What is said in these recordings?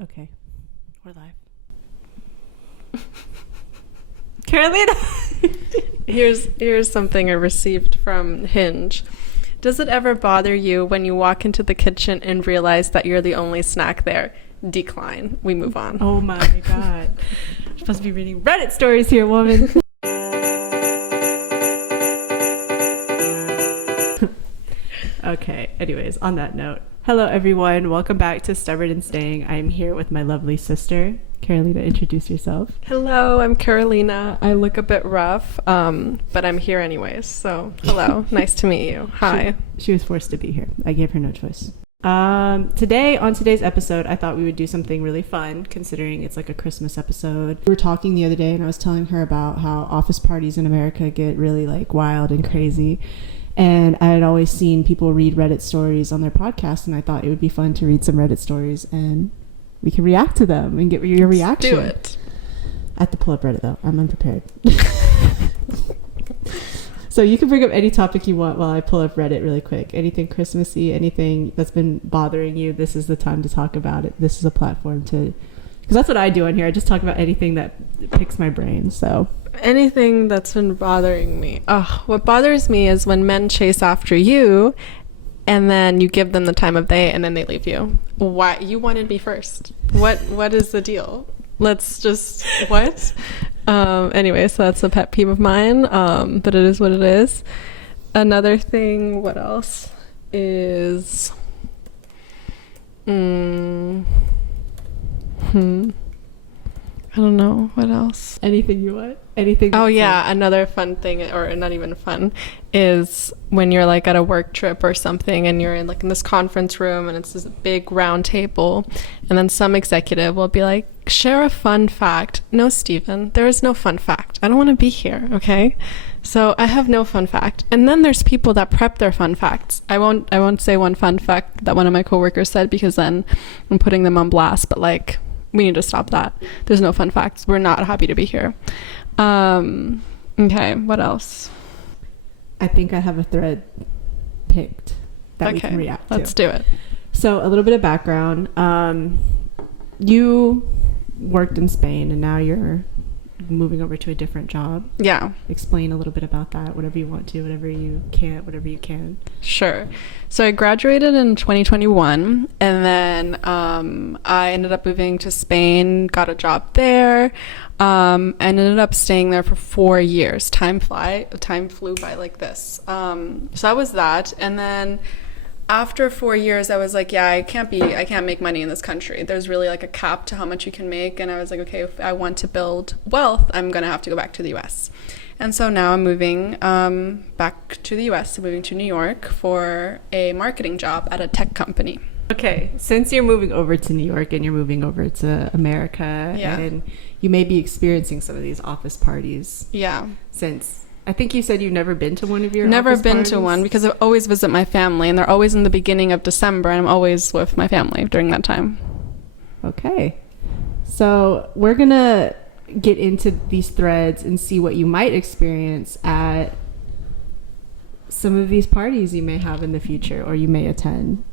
Okay, we're live. Carolina! Here's something I received from Hinge. Does it ever bother you when you walk into the kitchen and realize that you're the only snack there? Decline. We move on. Oh my god. I'm supposed to be reading Reddit stories here, woman. Okay, anyways, on that note. Hello everyone, welcome back to Stubborn and Staying. I'm here with my lovely sister. Carolina, introduce yourself. Hello, I'm Carolina. I look a bit rough, but I'm here anyways. So, hello. Nice to meet you. Hi. She was forced to be here. I gave her no choice. On today's episode, I thought we would do something really fun, considering it's like a Christmas episode. We were talking the other day, and I was telling her about how office parties in America get really like wild and crazy. And I had always seen people read Reddit stories on their podcast, and I thought it would be fun to read some Reddit stories, and we can react to them and get your reaction. Do it. I have to pull up Reddit, though. I'm unprepared. So you can bring up any topic you want while I pull up Reddit really quick. Anything Christmassy, anything that's been bothering you, this is the time to talk about it. This is a platform to... Because that's what I do on here. I just talk about anything that picks my brain, so... Anything that's been bothering me. Oh, what bothers me is when men chase after you and then you give them the time of day and then they leave you. Why? You wanted me first. What is the deal? Let's just... What? Anyway, so that's a pet peeve of mine, but it is what it is. Another thing, what else is... I don't know. What else? Anything you want? Anything? Oh, yeah. Another fun thing, or not even fun, is when you're like at a work trip or something and you're in like in this conference room and it's this big round table and then some executive will be like, share a fun fact. No, Stephen, there is no fun fact. I don't want to be here. Okay. So I have no fun fact. And then there's people that prep their fun facts. I won't say one fun fact that one of my coworkers said because then I'm putting them on blast, but like, we need to stop that. There's no fun facts. We're not happy to be here. Okay, what else? I think I have a thread picked that we can react to. Let's do it. So a little bit of background. You worked in Spain and now you're moving over to a different job. Yeah. Explain a little bit about that, whatever you want to, whatever you can't, whatever you can. Sure. So I graduated in 2021 and then I ended up moving to Spain, got a job there, and ended up staying there for 4 years. Time flew by like this. So that was that. And then after 4 years, I was like, yeah, I can't make money in this country. There's really like a cap to how much you can make. And I was like, okay, if I want to build wealth, I'm going to have to go back to the US. And so now I'm moving back to the US. I'm moving to New York for a marketing job at a tech company. Okay, since you're moving over to New York and you're moving over to America, and you may be experiencing some of these office parties. Yeah. Since... I think you said you've never been to one of your Never office been parties? to one because I always visit my family and they're always in the beginning of December and I'm always with my family during that time. Okay. So we're going to get into these threads and see what you might experience at some of these parties you may have in the future or you may attend.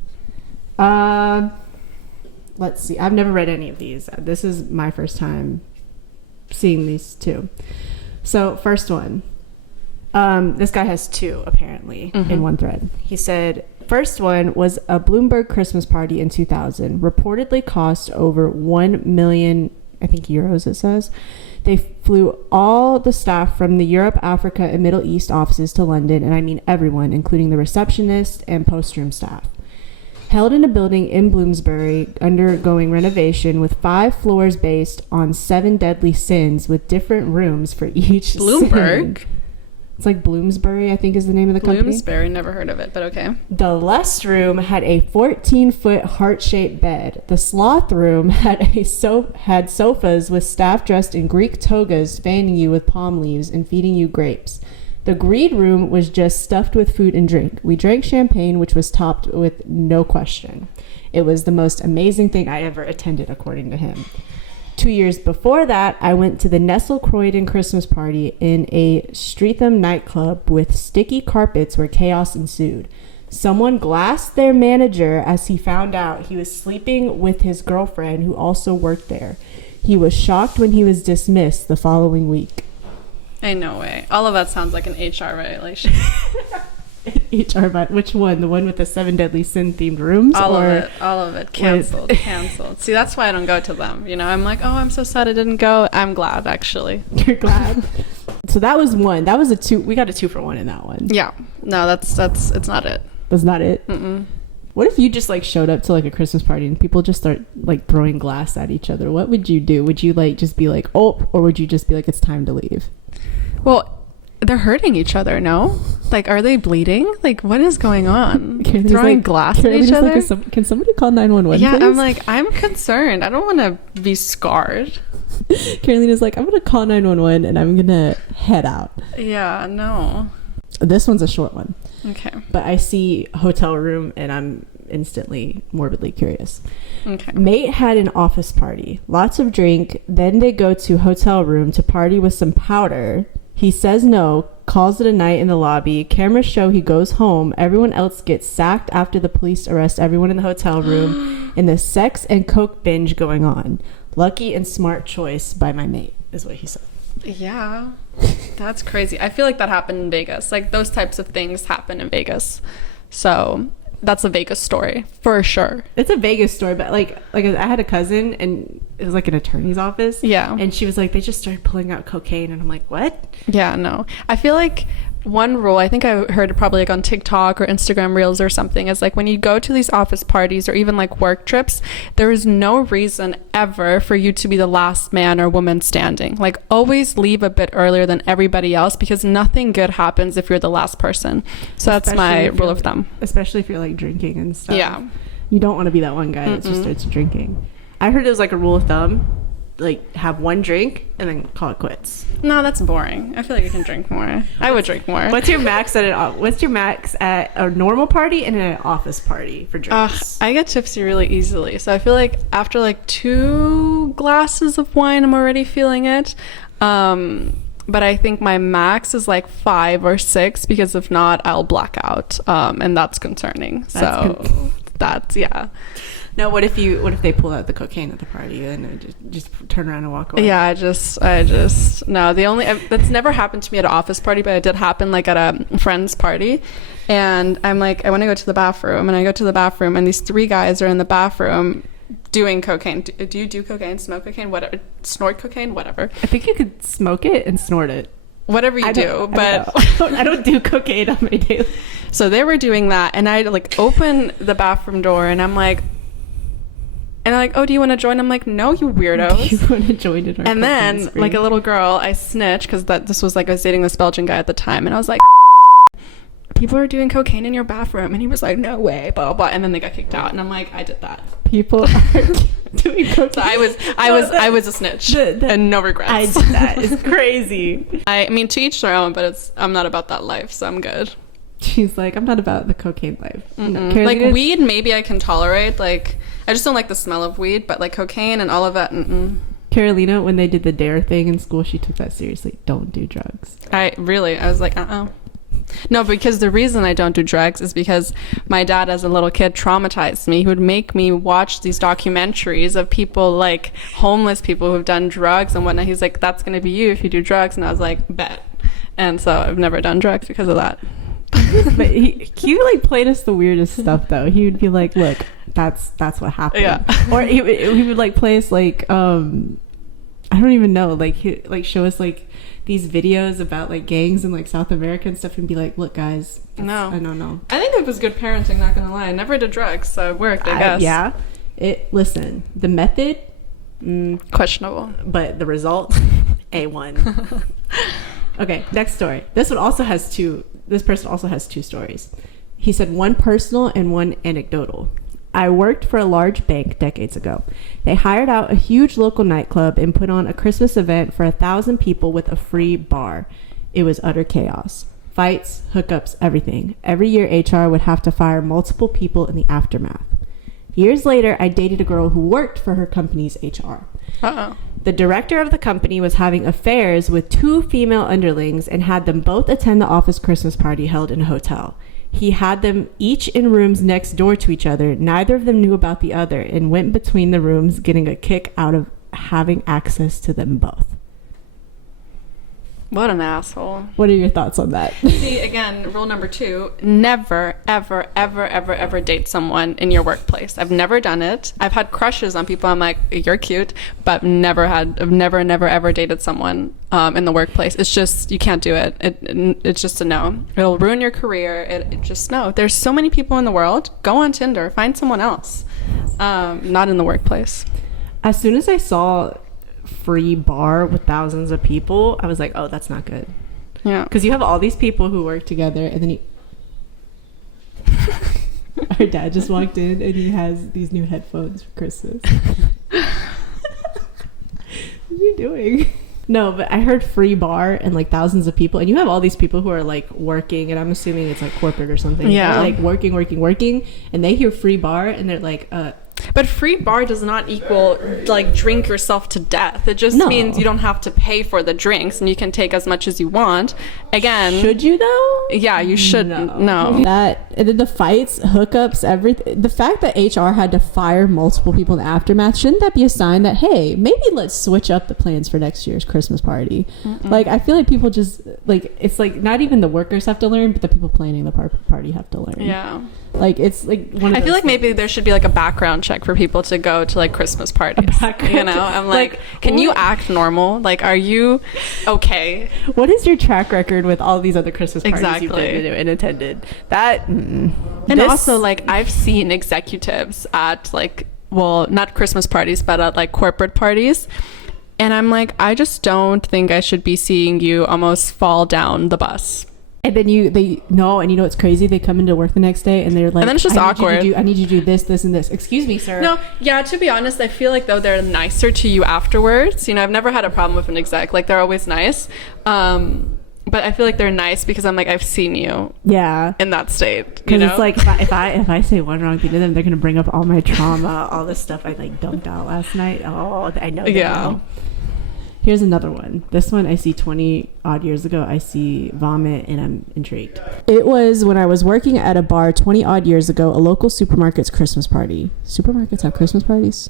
Let's see. I've never read any of these. This is my first time seeing these two. So first one. This guy has two, apparently, in one thread. He said, first one was a Bloomberg Christmas party in 2000. Reportedly cost over 1 million, I think euros it says. They flew all the staff from the Europe, Africa, and Middle East offices to London, and I mean everyone, including the receptionist and post-room staff. Held in a building in Bloomsbury, undergoing renovation with 5 floors based on 7 deadly sins with different rooms for each Bloomberg? sin. It's like Bloomsbury, I think is the name of the company. Bloomsbury, never heard of it, but okay. The Lust Room had a 14-foot heart-shaped bed. The Sloth Room had sofas with staff dressed in Greek togas fanning you with palm leaves and feeding you grapes. The Greed Room was just stuffed with food and drink. We drank champagne, which was topped with no question. It was the most amazing thing I ever attended, according to him. 2 years before that, I went to the Nestle Croydon Christmas party in a Streatham nightclub with sticky carpets where chaos ensued. Someone glassed their manager as he found out he was sleeping with his girlfriend who also worked there. He was shocked when he was dismissed the following week. Ain't no way. All of that sounds like an HR violation. HR, which one? The one with the 7 deadly sin themed rooms? All of it. Canceled. See, that's why I don't go to them. You know, I'm like, oh, I'm so sad I didn't go. I'm glad, actually. You're glad? So that was one. That was a 2. We got a 2 for 1 in that one. Yeah. No, it's not it. That's not it? Mm-mm. What if you just like showed up to like a Christmas party and people just start like throwing glass at each other? What would you do? Would you like just be like, oh, or would you just be like, it's time to leave? Well, they're hurting each other, no? Like, are they bleeding? Like, what is going on? Throwing glass at each other? Like, can somebody call 911, yeah, please? I'm like, I'm concerned. I don't want to be scarred. Carolina's like, I'm going to call 911 and I'm going to head out. Yeah, no. This one's a short one. Okay. But I see hotel room and I'm instantly morbidly curious. Okay. Mate had an office party. Lots of drink. Then they go to hotel room to party with some powder. He says no, calls it a night in the lobby. Cameras show he goes home. Everyone else gets sacked after the police arrest everyone in the hotel room. And the sex and coke binge going on. Lucky and smart choice by my mate, is what he said. Yeah. That's crazy. I feel like that happened in Vegas. Like, those types of things happen in Vegas. So that's a Vegas story for sure. It's a Vegas story, but like I had a cousin and it was like an attorney's office. Yeah. And she was like, they just started pulling out cocaine, and I'm like, what? Yeah, no. I feel like one rule, I think I heard it probably like on TikTok or Instagram Reels or something, is like when you go to these office parties or even like work trips, there is no reason ever for you to be the last man or woman standing. Like, always leave a bit earlier than everybody else, because nothing good happens if you're the last person. So that's my rule of thumb. Especially if you're like drinking and stuff. Yeah. You don't want to be that one guy that just starts drinking. I heard it was like a rule of thumb, like have one drink and then call it quits. No, that's boring. I feel like you can drink more. I would drink more. What's your max at a normal party and an office party for drinks? I get tipsy really easily, so I feel like after like 2 glasses of wine, I'm already feeling it. But I think my max is like 5 or 6, because if not, I'll black out, and that's concerning. That's yeah. No, what if they pull out the cocaine at the party and just turn around and walk away? Yeah, I just no. That's never happened to me at an office party, but it did happen like at a friend's party. And I'm like, I want to go to the bathroom, and I go to the bathroom, and these 3 guys are in the bathroom doing cocaine. Do you do cocaine, smoke cocaine, whatever, snort cocaine, whatever? I think you could smoke it and snort it. Whatever you do, but I don't do cocaine on my daily. So they were doing that, and I like open the bathroom door, and I'm like, oh, do you want to join? I'm like, no, you weirdos. Do you want to join in our And then, spree? like a little girl, I snitched, because this was like, I was dating this Belgian guy at the time, and I was like, people are doing cocaine in your bathroom, and he was like, no way, blah blah. And then they got kicked out, and I'm like, I did that. People are doing cocaine. So I was a snitch, and no regrets. I did that. It's crazy. I mean, to each their own, but I'm not about that life, so I'm good. She's like, I'm not about the cocaine life. No, like weed, maybe I can tolerate. Like, I just don't like the smell of weed, but like cocaine and all of that. Carolina, when they did the DARE thing in school, she took that seriously. Don't do drugs. I was like, No, because the reason I don't do drugs is because my dad, as a little kid, traumatized me. He would make me watch these documentaries of people, like homeless people who've done drugs and whatnot. He's like, that's going to be you if you do drugs. And I was like, bet. And so I've never done drugs because of that. But he like played us the weirdest stuff though. He would be like, look, that's what happened. Yeah. Or he would like play us like I don't even know, like he like show us like these videos about like gangs in like South America and stuff, and be like, look guys, no, I don't know. I think it was good parenting, not gonna lie. I never did drugs, so it worked, I guess. Yeah. Listen, the method questionable, but the result A1. Okay, next story. This person also has 2 stories. He said, one personal and one anecdotal. I worked for a large bank decades ago. They hired out a huge local nightclub and put on a Christmas event for 1,000 people with a free bar. It was utter chaos. Fights, hookups, everything. Every year HR would have to fire multiple people in the aftermath. Years later, I dated a girl who worked for her company's HR. Uh-oh. The director of the company was having affairs with 2 female underlings and had them both attend the office Christmas party held in a hotel. He had them each in rooms next door to each other. Neither of them knew about the other and went between the rooms, getting a kick out of having access to them both. What an asshole. What are your thoughts on that? See, again, rule number 2, never, ever, ever, ever, ever date someone in your workplace. I've never done it. I've had crushes on people. I'm like, you're cute, but I've never, ever dated someone in the workplace. It's just, you can't do it. It's just a no. It'll ruin your career. It just, no. There's so many people in the world. Go on Tinder. Find someone else. Not in the workplace. As soon as I saw free bar with thousands of people, I was like, oh, that's not good. Yeah, because you have all these people who work together, and then our dad just walked in and he has these new headphones for Christmas. What are you doing? No, but I heard free bar and like thousands of people, and you have all these people who are like working, and I'm assuming it's like corporate or something. Yeah, they're like working, and they hear free bar and they're like, But free bar does not equal like drink yourself to death. It just means you don't have to pay for the drinks and you can take as much as you want. Again, should you though? Yeah, you should. No. That, and then the fights, hookups, everything. The fact that HR had to fire multiple people in the aftermath, shouldn't that be a sign that, hey, maybe let's switch up the plans for next year's Christmas party? Like, I feel like people just like, it's like not even the workers have to learn, but the people planning the party have to learn. Yeah. Like, it's like one of I those feel like things. maybe there should be like a background check for people to go to like Christmas parties. You know, I'm like, can you act normal? Like, are you okay? What is your track record with all these other Christmas parties you've Exactly. been to and attended? That And also, like, I've seen executives at like, well, not Christmas parties, but at like corporate parties. And I'm like, I just don't think I should be seeing you almost fall down the bus. and then they know, and you know what's crazy? They come into work the next day and they're like, And then it's just awkward. I need you to do this, and this. Excuse me, sir. No, yeah, to be honest, I feel like though they're nicer to you afterwards. You know, I've never had a problem with an exec. Like, they're always nice. But I feel like they're nice because I'm like, I've seen you in that state. Because You know? it's like, if I say one wrong thing to them, they're gonna bring up all my trauma, all the stuff I like dumped out last night. Oh, I know. They know. Here's another one. This one I see 20 odd years ago. I see vomit and I'm intrigued. It was when I was working at a bar 20 odd years ago, a local supermarket's Christmas party. Supermarkets have Christmas parties?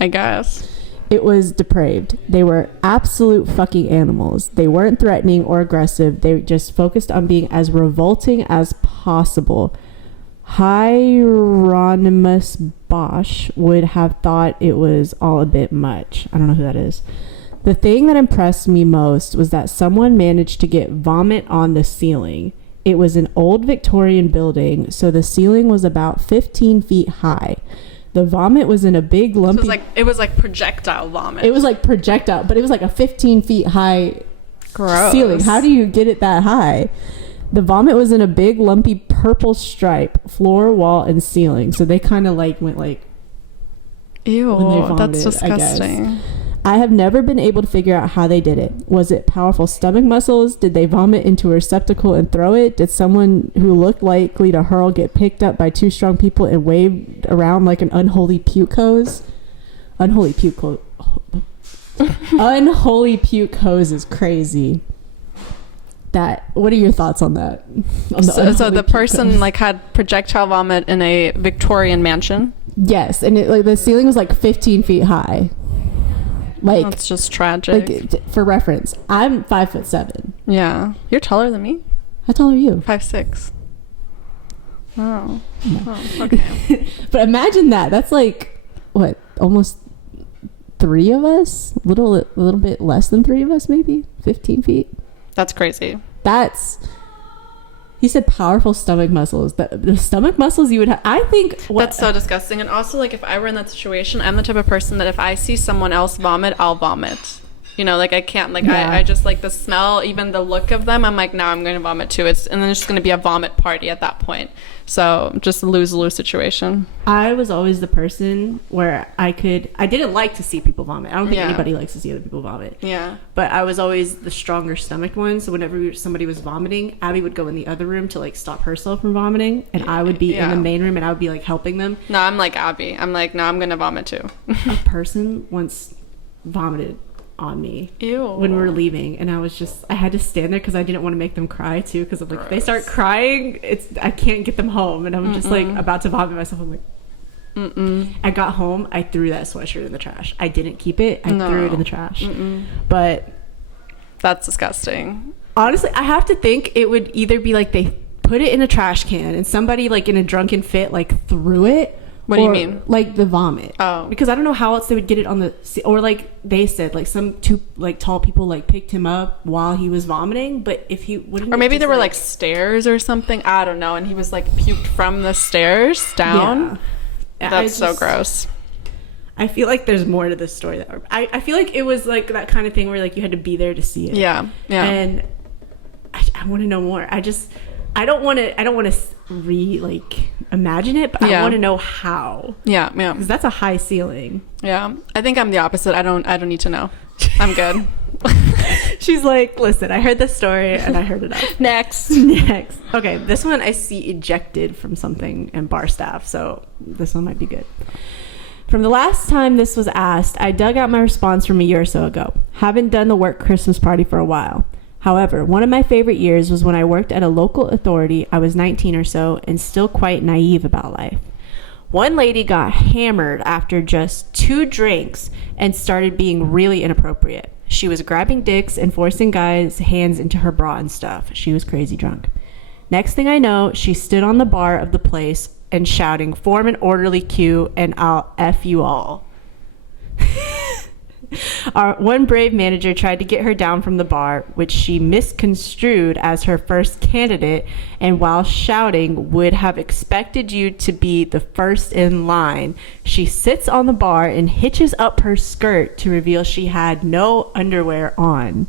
I guess. It was depraved. They were absolute fucking animals. They weren't threatening or aggressive. They just focused on being as revolting as possible. Hieronymus Bosch would have thought it was all a bit much. I don't know who that is. The thing that impressed me most was that someone managed to get vomit on the ceiling. It was an old Victorian building, so the ceiling was about 15 feet high. The vomit was in a big lumpy... So it was like projectile vomit. It was like projectile, but it was like a 15 feet high ceiling. How do you get it that high? The vomit was in a big lumpy purple stripe, floor, wall, and ceiling. So they kind of like went like... Ew, when they vomited, that's disgusting. I have never been able to figure out how they did it. Was it powerful stomach muscles? Did they vomit into a receptacle and throw it? Did someone who looked likely to hurl get picked up by two strong people and waved around like an unholy puke hose? Unholy puke hose. Unholy puke hose is crazy. What are your thoughts on that? So the person like had projectile vomit in a Victorian mansion? Yes, and the ceiling was like 15 feet high. Like, that's just tragic. Like, for reference, I'm 5'7". Yeah, you're taller than me. How tall are you? 5'6". Oh, no. Oh, okay. But imagine that. That's like what, almost 3 of us? A little bit less than 3 of us, maybe 15 feet. That's crazy. He said powerful stomach muscles. The stomach muscles you would have, I think... That's so disgusting. And also, like, if I were in that situation, I'm the type of person that if I see someone else vomit, I'll vomit. You know, like, I can't, like, yeah. I just, like, the smell, even the look of them, I'm like, now I'm going to vomit too. And then it's just going to be a vomit party at that point. So, just a lose-lose situation. I was always the person where I didn't like to see people vomit. I don't think anybody likes to see other people vomit. Yeah. But I was always the stronger stomach one. So, whenever somebody was vomiting, Abby would go in the other room to, like, stop herself from vomiting. And I would be in the main room and I would be, like, helping them. No, I'm like Abby. I'm like, no, I'm going to vomit too. A person once vomited on me. Ew. When we were leaving, and I had to stand there because I didn't want to make them cry too, because I'm like, if they start crying, I can't get them home, and I'm just like about to vomit myself. I'm like, I got home, I threw that sweatshirt in the trash. I didn't keep it. I threw it in the trash. But that's disgusting. Honestly, I have to think it would either be like they put it in a trash can and somebody like in a drunken fit like threw it. What do you mean? Like the vomit. Oh. Because I don't know how else they would get it on the... Or like they said, like some two like tall people like picked him up while he was vomiting. But if he... Or maybe there were like stairs or something. I don't know. And he was like puked from the stairs down. Yeah. That's so gross. I feel like there's more to this story. I feel like it was like that kind of thing where like you had to be there to see it. Yeah. Yeah. And I want to know more. I don't want to imagine it, but I want to know how. Yeah, yeah. Because that's a high ceiling. Yeah, I think I'm the opposite. I don't need to know. I'm good. She's like, listen, I heard this story and I heard it up. Next. Okay, this one I see ejected from something and bar staff, so this one might be good. From the last time this was asked, I dug out my response from a year or so ago. Haven't done the work Christmas party for a while. However, one of my favorite years was when I worked at a local authority. I was 19 or so and still quite naive about life. One lady got hammered after just 2 drinks and started being really inappropriate. She was grabbing dicks and forcing guys' hands into her bra and stuff. She was crazy drunk. Next thing I know, she stood on the bar of the place and shouting, "Form an orderly queue and I'll F you all." Our one brave manager tried to get her down from the bar, which she misconstrued as her first candidate, and while shouting, "Would have expected you to be the first in line," she sits on the bar and hitches up her skirt to reveal she had no underwear on.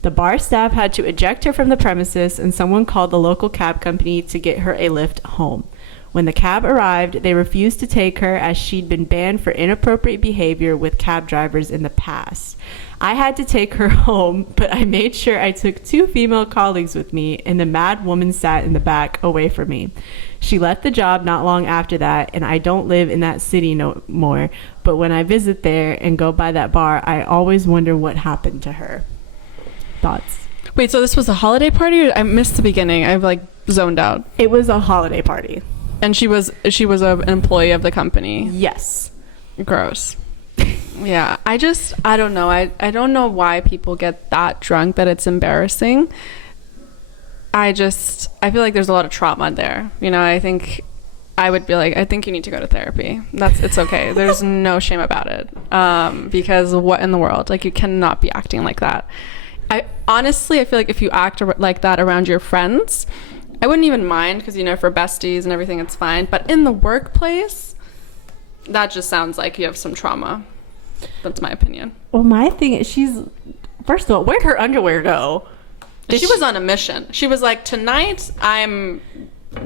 The bar staff had to eject her from the premises, and someone called the local cab company to get her a lift home. When the cab arrived, they refused to take her as she'd been banned for inappropriate behavior with cab drivers in the past. I had to take her home, but I made sure I took 2 female colleagues with me, and the mad woman sat in the back away from me. She left the job not long after that, and I don't live in that city no more, but when I visit there and go by that bar, I always wonder what happened to her. Thoughts? Wait, so this was a holiday party? Or I missed the beginning. I've like zoned out. It was a holiday party. And she was an employee of the company. Yes. Gross. Yeah. I don't know. I don't know why people get that drunk that it's embarrassing. I feel like there's a lot of trauma there. You know, I think I would be like, I think you need to go to therapy. It's okay. There's no shame about it. Because what in the world? Like, you cannot be acting like that. I feel like if you act like that around your friends, I wouldn't even mind, because, you know, for besties and everything, it's fine. But in the workplace, that just sounds like you have some trauma. That's my opinion. Well, my thing is, first of all, where'd her underwear go? She was on a mission. She was like, tonight I'm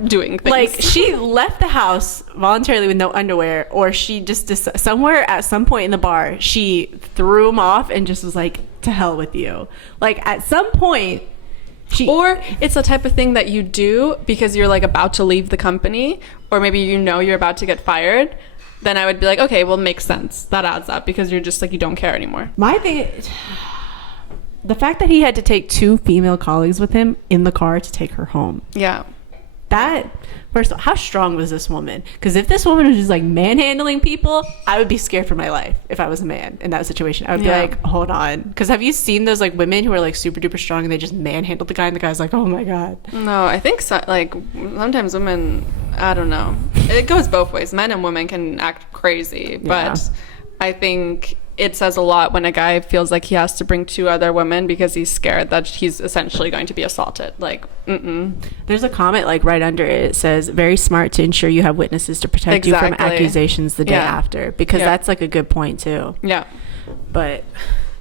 doing things. Like, she left the house voluntarily with no underwear, or she just somewhere at some point in the bar, she threw them off and just was like, to hell with you. Like, at some point... Or it's the type of thing that you do because you're like about to leave the company, or maybe you know you're about to get fired. Then I would be like, okay, well, makes sense. That adds up, because you're just like, you don't care anymore. My thing is, the fact that he had to take 2 female colleagues with him in the car to take her home. Yeah. That, first of all, how strong was this woman? Because if this woman was just like manhandling people, I would be scared for my life if I was a man in that situation. I would be like, hold on. Because have you seen those like women who are like super duper strong and they just manhandle the guy, and the guy's like, oh my God. No, I think so, like sometimes women, I don't know. It goes both ways. Men and women can act crazy, but I think it says a lot when a guy feels like he has to bring 2 other women because he's scared that he's essentially going to be assaulted. Like, There's a comment like right under it. It says, very smart to ensure you have witnesses to protect you from accusations the day after. Because that's like a good point too. Yeah. But...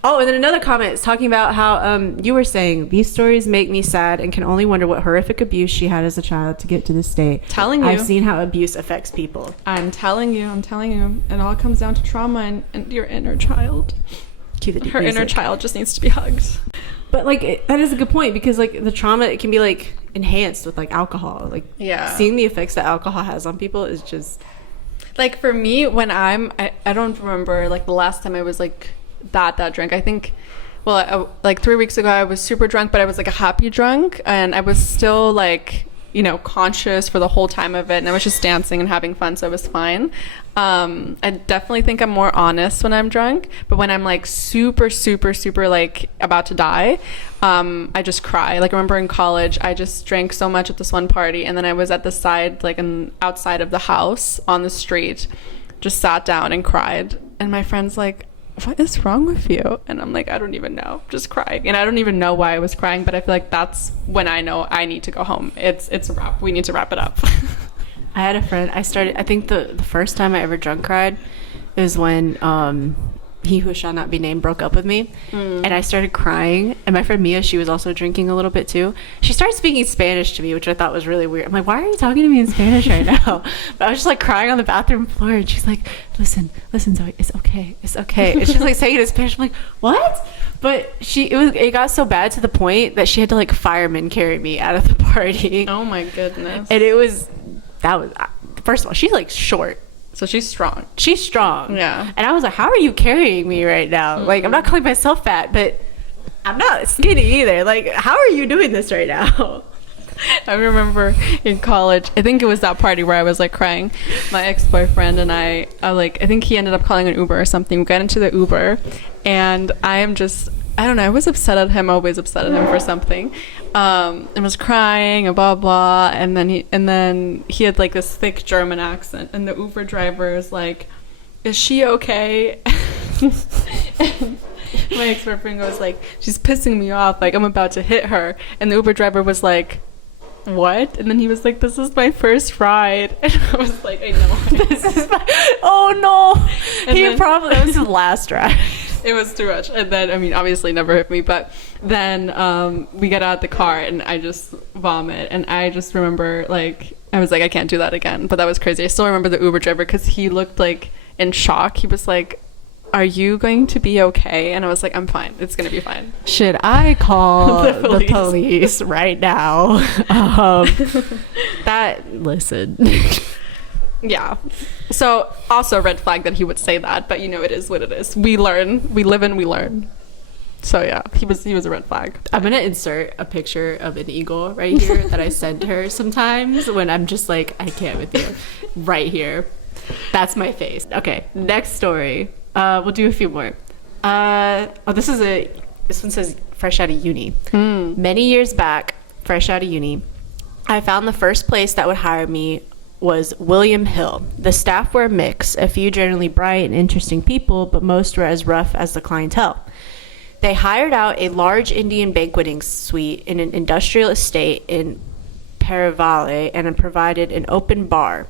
Oh, and then another comment is talking about how you were saying, these stories make me sad and can only wonder what horrific abuse she had as a child to get to this state. Telling you. I've seen how abuse affects people. I'm telling you. It all comes down to trauma and your inner child. Her inner child just needs to be hugged. But like, that is a good point, because like the trauma, it can be like enhanced with like alcohol. Like, seeing the effects that alcohol has on people is just... Like, for me, when I don't remember like the last time I was like that drunk. I think, well, like 3 weeks ago, I was super drunk, but I was like a happy drunk, and I was still like, you know, conscious for the whole time of it, and I was just dancing and having fun, so it was fine. I definitely think I'm more honest when I'm drunk, but when I'm like super, super, super like about to die, I just cry. Like I remember in college, I just drank so much at this one party, and then I was at the side, like outside of the house on the street, just sat down and cried, and my friend's like, what is wrong with you? And I'm like, I don't even know, just crying. And I don't even know why I was crying, but I feel like that's when I know I need to go home. It's a wrap. We need to wrap it up. I had a friend, I think the first time I ever drunk cried is when he who shall not be named broke up with me. And I started crying, and my friend Mia, she was also drinking a little bit too. She started speaking Spanish to me, which I thought was really weird. I'm like, why are you talking to me in Spanish right now? But I was just like crying on the bathroom floor, and she's like, listen Zoe, it's okay, and she's like saying it in Spanish. I'm like, what? But it got so bad to the point that she had to like fireman carry me out of the party. Oh my goodness. And first of all, she's like short. So she's strong. She's strong. Yeah. And I was like, how are you carrying me right now? Like, I'm not calling myself fat, but I'm not skinny either. Like, how are you doing this right now? I remember in college, I think it was that party where I was like crying. My ex-boyfriend and I think he ended up calling an Uber or something. We got into the Uber, and I don't know, I was upset at him, always upset at him for something. And was crying and blah blah, and then he had like this thick German accent, and the Uber driver was like, is she okay? And my ex-boyfriend was like, she's pissing me off, like I'm about to hit her. And the Uber driver was like, what? And then he was like, this is my first ride. And I was like, I know. Oh no. That was his last ride. It was too much. And then, I mean, obviously never hit me, but then we get out of the car and I just vomit. And I just remember, like, I was like, I can't do that again. But that was crazy. I still remember the Uber driver because he looked like in shock. He was like, are you going to be okay? And I was like, I'm fine. It's going to be fine. Should I call the police right now? Listen. Yeah. So also red flag that he would say that, but you know, it is what it is. We learn, we live and we learn. So yeah, he was a red flag. I'm gonna insert a picture of an eagle right here that I send her sometimes when I'm just like, I can't with you. Right here. That's my face. Okay, next story. We'll do a few more. This one says fresh out of uni. Many years back, fresh out of uni, I found the first place that would hire me was William Hill. The staff were a mix, a few generally bright and interesting people, but most were as rough as the clientele. They hired out a large Indian banqueting suite in an industrial estate in Perivale and provided an open bar.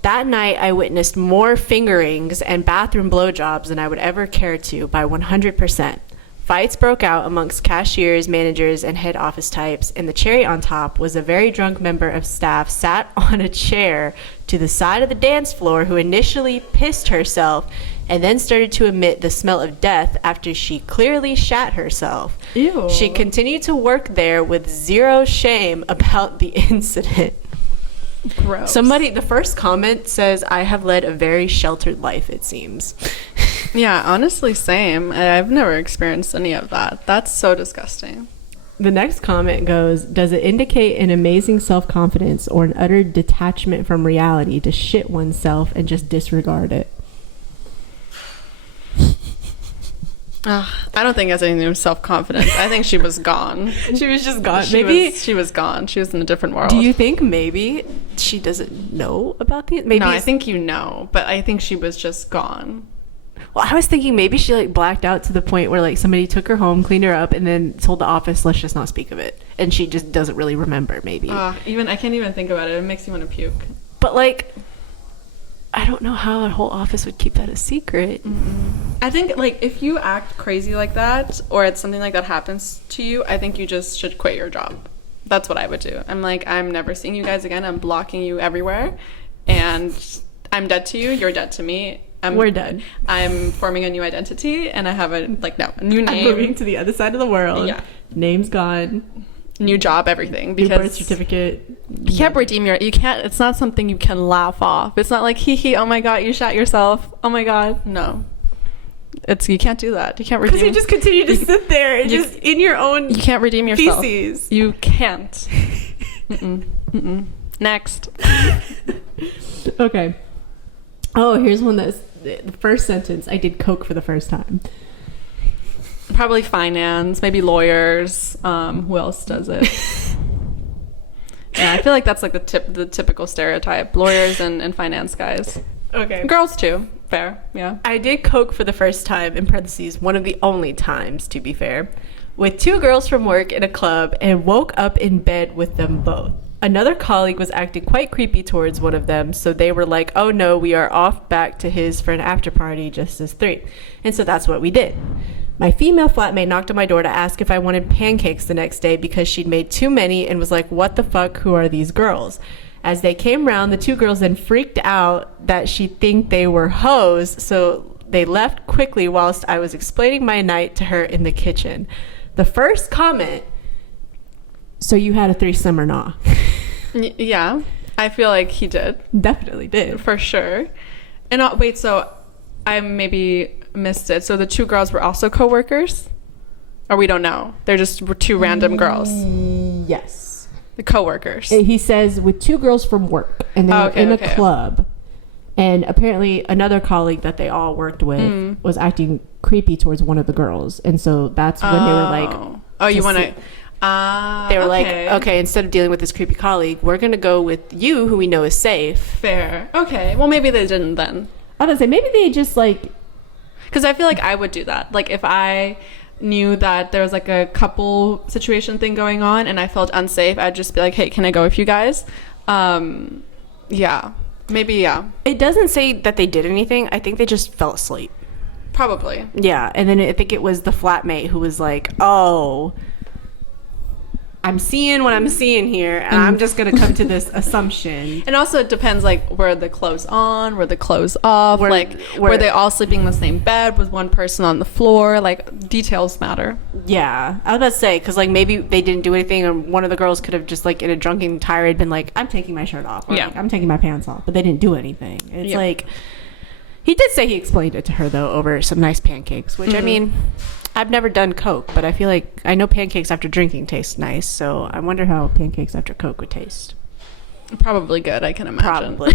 That night, I witnessed more fingerings and bathroom blowjobs than I would ever care to by 100%. Fights broke out amongst cashiers, managers, and head office types, and the cherry on top was a very drunk member of staff sat on a chair to the side of the dance floor who initially pissed herself and then started to emit the smell of death after she clearly shat herself. Ew. She continued to work there with zero shame about the incident. Gross. The first comment says, I have led a very sheltered life, it seems. Yeah, honestly, same. I've never experienced any of that. That's so disgusting. The next comment goes, does it indicate an amazing self-confidence or an utter detachment from reality to shit oneself and just disregard it? I don't think it has anything to do with self-confidence. I think she was gone. She was just gone. She was gone. She was in a different world. Do you think maybe she doesn't know about these? Maybe no, I think you know, but I think she was just gone. Well, I was thinking maybe she like blacked out to the point where like somebody took her home, cleaned her up, and then told the office, let's just not speak of it. And she just doesn't really remember, maybe. I can't even think about it. It makes me want to puke. But like, I don't know how a whole office would keep that a secret. I think like if you act crazy like that, or it's something like that happens to you, I think you just should quit your job. That's what I would do. I'm like, I'm never seeing you guys again. I'm blocking you everywhere, and I'm dead to you. You're dead to me. We're done. I'm forming a new identity, and I have a new name. I'm moving to the other side of the world. Yeah. Name's gone. New job, everything. New Because birth certificate. you can't redeem you can't, it's not something you can laugh off. It's not like, hee hee, oh my god, you shot yourself. Oh my god. No. You can't do that. You can't redeem. Because you just continue to sit there and just in your own. You can't redeem yourself. Feces. You can't. Next. Okay. Oh, here's one that's the first sentence. I did coke for the first time. Probably finance, maybe lawyers. Who else does it? Yeah, I feel like that's like the typical stereotype. Lawyers and finance guys. Okay. Girls too. Fair. Yeah. I did coke for the first time, in parentheses, one of the only times, to be fair, with 2 girls from work in a club and woke up in bed with them both. Another colleague was acting quite creepy towards one of them, so they were like, oh no, we are off back to his for an after party just as 3. And so that's what we did. My female flatmate knocked on my door to ask if I wanted pancakes the next day because she'd made too many and was like, what the fuck, who are these girls? As they came round, the 2 girls then freaked out that she'd think they were hoes, so they left quickly whilst I was explaining my night to her in the kitchen. The first comment, so you had a threesome or not? Yeah, I feel like he did. Definitely did. For sure. And wait, so I maybe missed it. So the 2 girls were also co-workers? Or we don't know? They're just 2 random girls? Yes. The co-workers. He says with 2 girls from work, and they were in a club, and apparently another colleague that they all worked with was acting creepy towards one of the girls, and so that's when they were like, oh, you want to they were like, okay, instead of dealing with this creepy colleague, we're gonna go with you, who we know is safe. Fair. Okay, well maybe they didn't then. I was gonna say maybe they just like, because I feel like I would do that. Like if I knew that there was like a couple situation thing going on and I felt unsafe, I'd just be like, hey, can I go with you guys? Yeah, maybe. Yeah, it doesn't say that they did anything. I think they just fell asleep, probably. Yeah. And then I think it was the flatmate who was like, oh, I'm seeing what I'm seeing here, and I'm just gonna come to this assumption. And also it depends, like, were the clothes on, were the clothes off, were they all sleeping in the same bed? Was one person on the floor? Like, details matter. Yeah, I was about to say, because like maybe they didn't do anything, or one of the girls could have just like in a drunken tirade been like, I'm taking my shirt off, or like, I'm taking my pants off, but they didn't do anything. It's like, he did say he explained it to her though over some nice pancakes, which I mean, I've never done coke, but I feel like I know pancakes after drinking taste nice, so I wonder how pancakes after coke would taste. Probably good, I can imagine. Probably.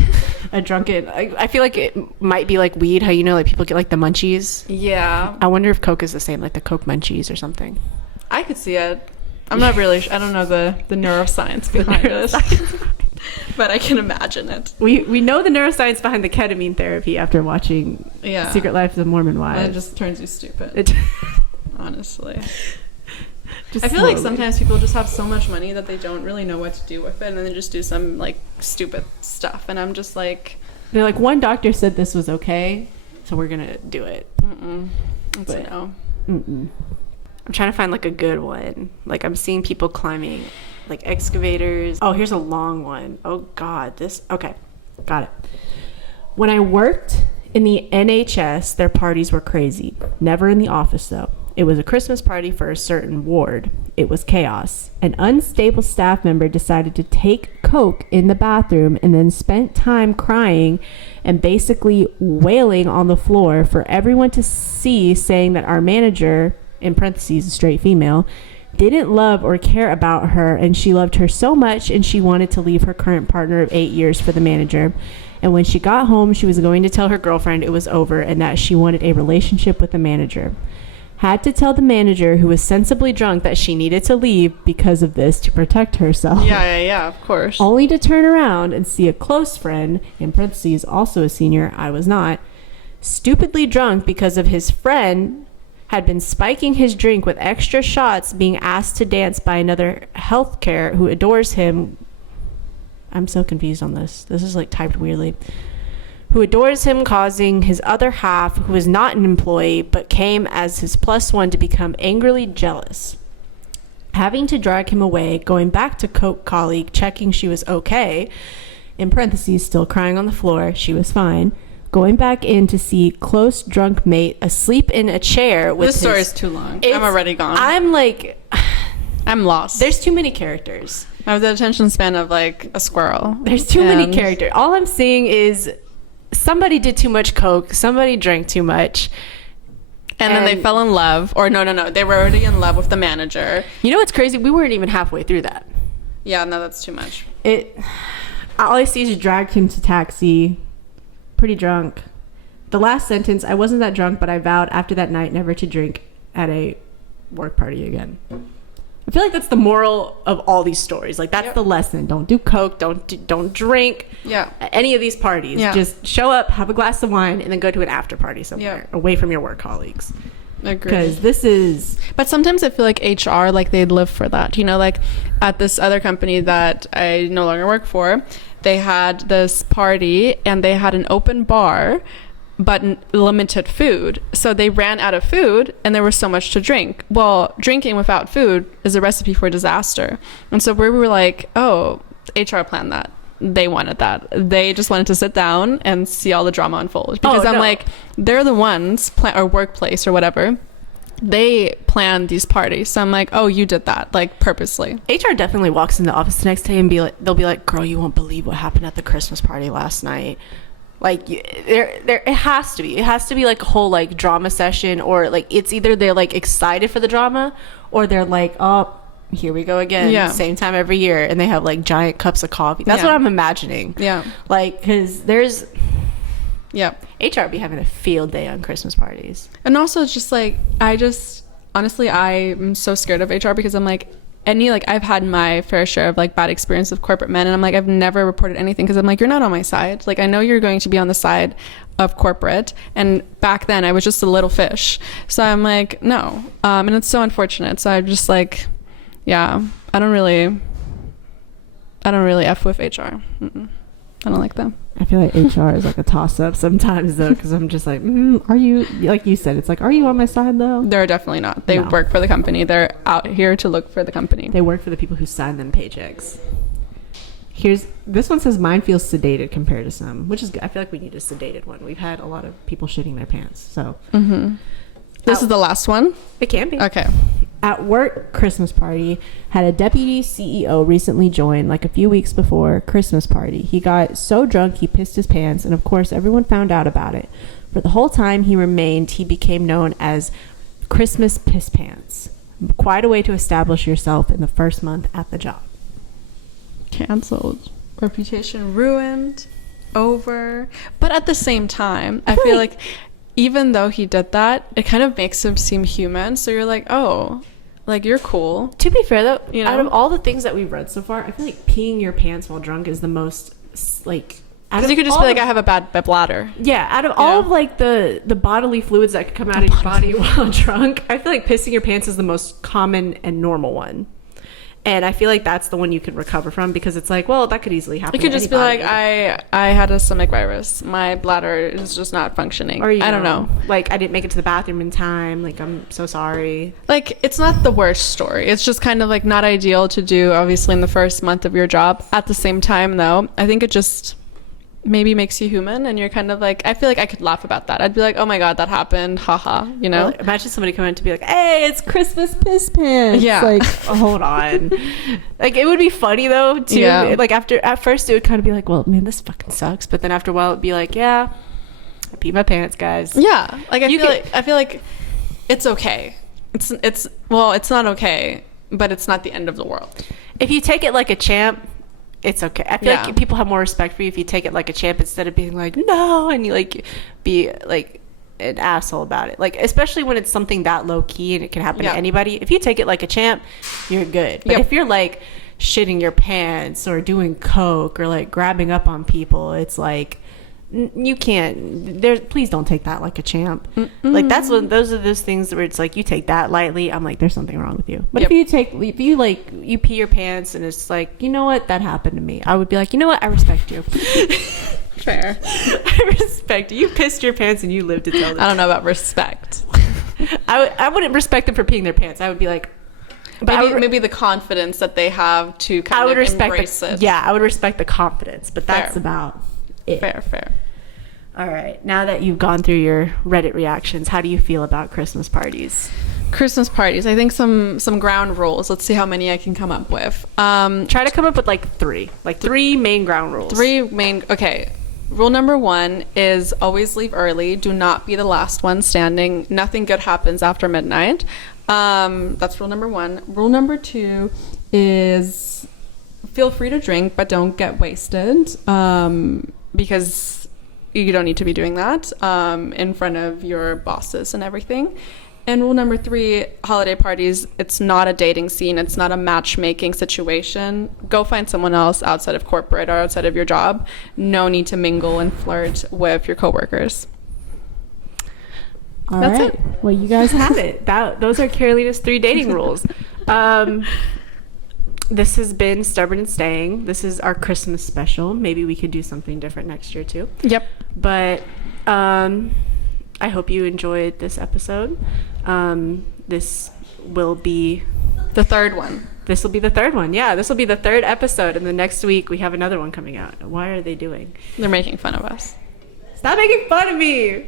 A drunken, I feel like it might be like weed, how you know like people get like the munchies. Yeah. I wonder if coke is the same, like the coke munchies or something. I could see it. I'm not really I don't know the neuroscience behind this. But I can imagine it. We know the neuroscience behind the ketamine therapy after watching Secret Life of the Mormon Wives. It just turns you stupid. Honestly. I feel like sometimes people just have so much money that they don't really know what to do with it, and then they just do some like stupid stuff, and I'm just like, they're like, one doctor said this was okay, so we're gonna do it. It's a no. I'm trying to find like a good one. Like I'm seeing people climbing like excavators. Oh, here's a long one. Oh god, okay, got it. When I worked in the NHS, their parties were crazy. Never in the office though. It was a Christmas party for a certain ward. It was chaos. An unstable staff member decided to take coke in the bathroom and then spent time crying and basically wailing on the floor for everyone to see, saying that our manager, in parentheses, a straight female, didn't love or care about her, and she loved her so much and she wanted to leave her current partner of 8 years for the manager. And when she got home, she was going to tell her girlfriend it was over and that she wanted a relationship with the manager. Had to tell the manager, who was sensibly drunk, that she needed to leave because of this to protect herself. Yeah, of course. Only to turn around and see a close friend, in parentheses, also a senior, I was not, stupidly drunk because of his friend had been spiking his drink with extra shots, being asked to dance by another healthcare who adores him. I'm so confused on this. This is like typed weirdly. Who adores him, causing his other half, who is not an employee but came as his plus one, to become angrily jealous. Having to drag him away, going back to coke colleague, checking she was okay, in parentheses, still crying on the floor, she was fine, going back in to see close drunk mate asleep in a chair with this story is too long. I'm already gone. I'm like, I'm lost. There's too many characters. I have the attention span of like a squirrel. There's too many characters. All I'm seeing is somebody did too much coke, somebody drank too much, And then they fell in love. Or no. They were already in love with the manager. You know what's crazy? We weren't even halfway through that. Yeah, no, that's too much. All I see is you dragged him to taxi, pretty drunk. The last sentence, I wasn't that drunk, but I vowed after that night never to drink at a work party again. I feel like that's the moral of all these stories. Like, that's the lesson. Don't do coke. Don't drink. Yeah. At any of these parties. Yeah. Just show up, have a glass of wine, and then go to an after party somewhere away from your work colleagues. Agree. Because this is... But sometimes I feel like HR, like, they'd live for that. You know, like, at this other company that I no longer work for, they had this party, and they had an open bar, but limited food. So they ran out of food, and there was so much to drink. Well, drinking without food is a recipe for disaster. And so we were like, oh, HR planned that. They wanted that. They just wanted to sit down and see all the drama unfold. Because I'm like, they're the ones, or workplace or whatever, they planned these parties. So I'm like, oh, you did that, like, purposely. HR definitely walks in the office the next day and they'll be like, girl, you won't believe what happened at the Christmas party last night. Like, it has to be like a whole, like, drama session, or like it's either they're like excited for the drama, or they're like, oh, here we go again. Yeah. Same time every year, and they have like giant cups of coffee. That's what I'm imagining. Yeah. Like, because there's Yeah. HR be having a field day on Christmas parties. And also, it's just like, honestly, I'm so scared of HR because I'm like, I've had my fair share of like bad experience with corporate men, and I'm like, I've never reported anything because I'm like, you're not on my side. Like, I know you're going to be on the side of corporate, and back then I was just a little fish. So I'm like, no. And it's so unfortunate. So I'm just like, yeah, I don't really F with HR. I don't like them. I feel like HR is like a toss-up sometimes, though, because I'm just like, are you, like you said, it's like, are you on my side, though? They're definitely not. They work for the company. They're out here to look for the company. They work for the people who sign them paychecks. This one says, mine feels sedated compared to some, which is good. I feel like we need a sedated one. We've had a lot of people shitting their pants, so. This is the last one? It can be. Okay. At work Christmas party, had a deputy CEO recently join, like a few weeks before Christmas party. He got so drunk he pissed his pants, and of course everyone found out about it. For the whole time he remained, he became known as Christmas Piss Pants. Quite a way to establish yourself in the first month at the job. Canceled. Reputation ruined. Over. But at the same time, I feel like even though he did that, it kind of makes him seem human. So you're like, oh, like, you're cool. To be fair, though, you know? out of all the things that we've read so far, I feel like peeing your pants while drunk is the most, like... Because you could just be like, I have a bad bladder. Yeah, out of all of, like, the bodily fluids that could come out of your body while drunk, I feel like pissing your pants is the most common and normal one. And I feel like that's the one you can recover from, because it's like, well, that could easily happen. You could to just anybody. be like, I had a stomach virus. My bladder is just not functioning. Or, I don't know. Like, I didn't make it to the bathroom in time. Like, I'm so sorry. Like, it's not the worst story. It's just kind of like not ideal to do, obviously, in the first month of your job. At the same time, though, I think it just maybe makes you human, and you're kind of like, I feel like I could laugh about that. I'd be like, oh my god, that happened, haha, you know? Well, imagine somebody coming in to be like, hey, it's Christmas piss pants. Yeah. Like, hold on. Like, it would be funny, though, too. Yeah. Like, at first it would kind of be like, well, man, this fucking sucks. But then after a while it'd be like, yeah, I peed my pants, guys. Yeah. Like, I feel like it's okay. It's not okay, but it's not the end of the world. If you take it like a champ, it's okay. I feel like people have more respect for you if you take it like a champ instead of being like, no, and you like be like an asshole about it. Like, especially when it's something that low key and it can happen to anybody. If you take it like a champ, you're good. But if you're like shitting your pants or doing coke or like grabbing up on people, it's like, you can't. Please don't take that like a champ. Like, those are those things where it's like, you take that lightly, I'm like, there's something wrong with you. But if you pee your pants and it's like, you know what, that happened to me, I would be like, you know what, I respect you. Fair. I respect you. You pissed your pants and you lived to tell this. I don't know about respect. I wouldn't respect them for peeing their pants. I would be like, but maybe the confidence that they have to kind of embrace it. Yeah, I would respect the confidence, but that's Fair. about it. Fair. All right. Now that you've gone through your Reddit reactions, how do you feel about Christmas parties? Christmas parties. I think some ground rules. Let's see how many I can come up with. Try to come up with like three main ground rules. Okay. Rule number 1 is always leave early. Do not be the last one standing. Nothing good happens after midnight. That's rule number 1. Rule number 2 is feel free to drink, but don't get wasted, because you don't need to be doing that in front of your bosses and everything. And rule number 3, holiday parties, it's not a dating scene. It's not a matchmaking situation. Go find someone else outside of corporate or outside of your job. No need to mingle and flirt with your coworkers. That's it. Well, you guys have it. Those are Carolina's 3 dating rules. This has been Stubborn and Staying. This is our Christmas special. Maybe we could do something different next year too. Yep. But I hope you enjoyed this episode. This will be the 3rd one. This will be the 3rd one. Yeah, this will be the 3rd episode, and the next week we have another one coming out. Why are they doing? They're making fun of us. Stop making fun of me.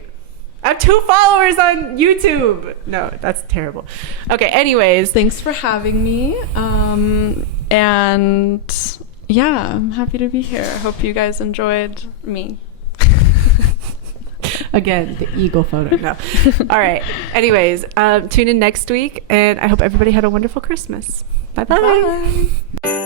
I have 2 followers on YouTube. No, that's terrible. Okay, anyways. Thanks for having me. And yeah, I'm happy to be here. I hope you guys enjoyed me. Again, the eagle photo. No. All right. Anyways, tune in next week, and I hope everybody had a wonderful Christmas. Bye-bye. Bye.